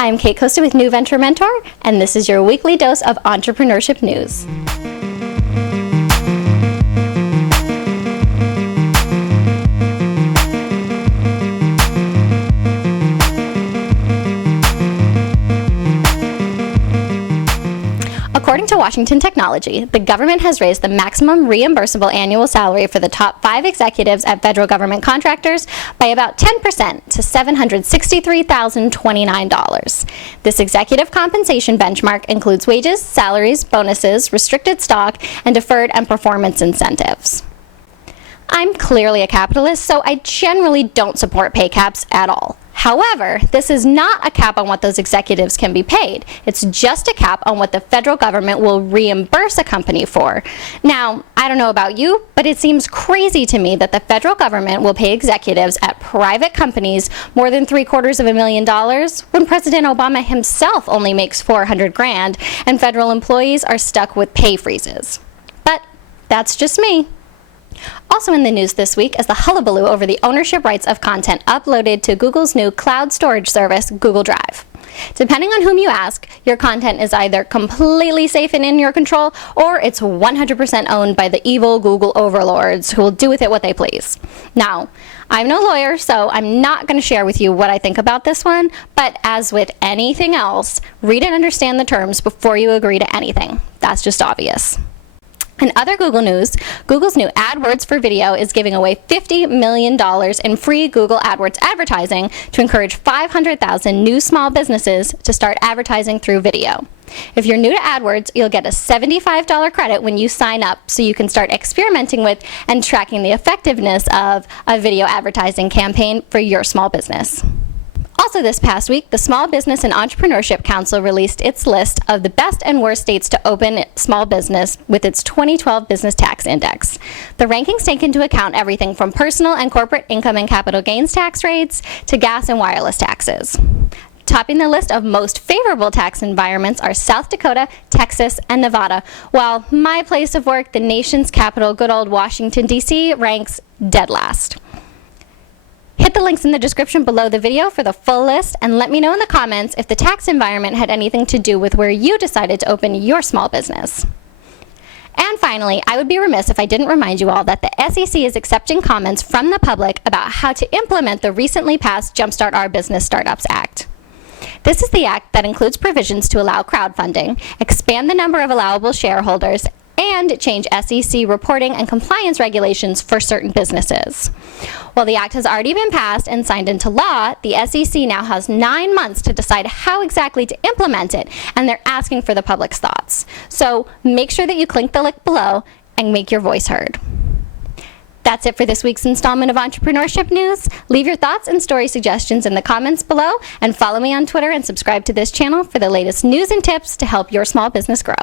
I'm Cate Costa with New Venture Mentor, and this is your weekly dose of entrepreneurship news. According to Washington Technology, the government has raised the maximum reimbursable annual salary for the top 5 executives at federal government contractors by about 10% to $763,029. This executive compensation benchmark includes wages, salaries, bonuses, restricted stock, and deferred and performance incentives. I'm clearly a capitalist, so I generally don't support pay caps at all. However, this is not a cap on what those executives can be paid. It's just a cap on what the federal government will reimburse a company for. Now, I don't know about you, but it seems crazy to me that the federal government will pay executives at private companies more than $750,000 when President Obama himself only makes $400,000 and federal employees are stuck with pay freezes. But that's just me. Also in the news this week is the hullabaloo over the ownership rights of content uploaded to Google's new cloud storage service, Google Drive. Depending on whom you ask, your content is either completely safe and in your control, or it's 100% owned by the evil Google overlords who will do with it what they please. Now, I'm no lawyer, so I'm not going to share with you what I think about this one, but as with anything else, read and understand the terms before you agree to anything. That's just obvious. In other Google news, Google's new Adwords for video is giving away $50 million in free Google AdWords advertising to encourage 500,000 new small businesses to start advertising through video. If you're new to AdWords, you'll get a $75 credit when you sign up so you can start experimenting with and tracking the effectiveness of a video advertising campaign for your small business. Also this past week, the Small Business and Entrepreneurship Council released its list of the best and worst states to open small business with its 2012 Business Tax Index. The rankings take into account everything from personal and corporate income and capital gains tax rates to gas and wireless taxes. Topping the list of most favorable tax environments are South Dakota, Texas, and Nevada, while my place of work, the nation's capital, good old Washington, D.C., ranks dead last. Hit the links in the description below the video for the full list, and let me know in the comments if the tax environment had anything to do with where you decided to open your small business. And finally, I would be remiss if I didn't remind you all that the SEC is accepting comments from the public about how to implement the recently passed Jumpstart Our Business Startups Act. This is the act that includes provisions to allow crowdfunding, expand the number of allowable shareholders, and change SEC reporting and compliance regulations for certain businesses. While the act has already been passed and signed into law, the SEC now has 9 months to decide how exactly to implement it, and they're asking for the public's thoughts. So make sure that you click the link below and make your voice heard. That's it for this week's installment of Entrepreneurship News. Leave your thoughts and story suggestions in the comments below, and follow me on Twitter and subscribe to this channel for the latest news and tips to help your small business grow.